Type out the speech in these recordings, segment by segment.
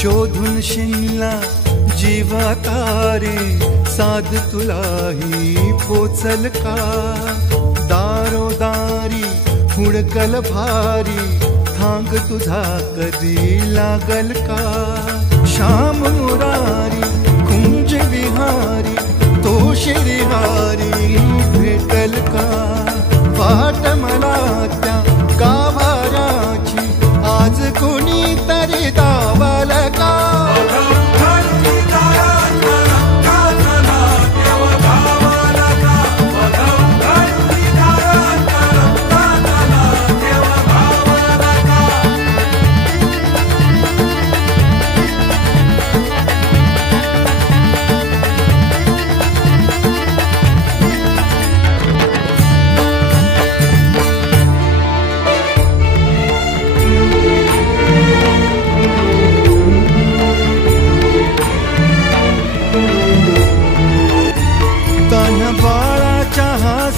शोधून शिनला जीवा तारे साध तुलाही पोचल का दारोदारी हुडकल भारी थांग तुझा कधी लागल का श्याम मुरारी कुंज विहारी तो श्रीहारी भेटल का वाट मला त्या गाभाराची आज कोणी तरी दावल का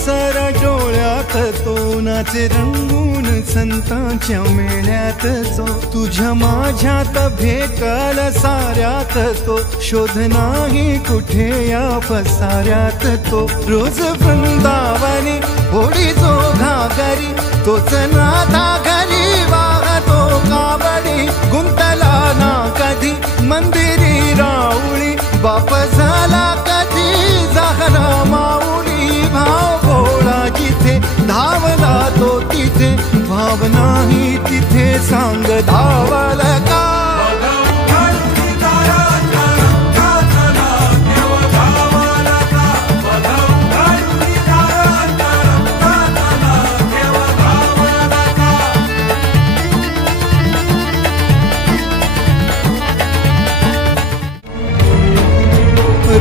सर डोळ्यात तो नाचे रंगून संतांच्या मेळ्यात तो तुझ्या माझ्यात भेटल साऱ्यात तो शोध नाही कुठे या पसाऱ्यात तो रोज वृंदावनी होडी जो घागरी तोच नाथा घरी वाहतो कावडी गुंतला ना कधी मंदिरी राऊळी बाप झाला कधी झाला माऊली भाव भोळा जिथे धावला तो तिथे भाव नाही तिथे सांग धावल का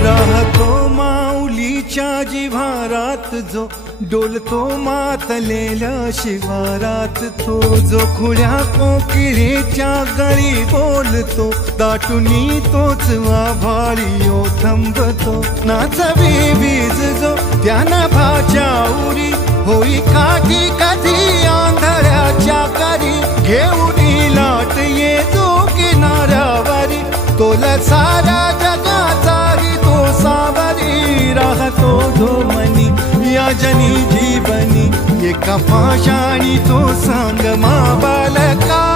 राहतो माऊलीच्या जिव्हारात जो डोलतो मातलेल्या शिवारात तो जो खुल्या कोकिळेच्या गळी बोलतो दाटुनी तोच आभाळी थांबतो नाचवी वीज जो त्यानं भाच्या उरी होई काठी कधी आंधळ्याच्या करी घेऊन लाट ये जो किनाऱ्यावरी तोला सारा जगाचाही तो सावरी राहतो धो मनी या जनी जीवनी एका पाशाणी तो सांग मा बालका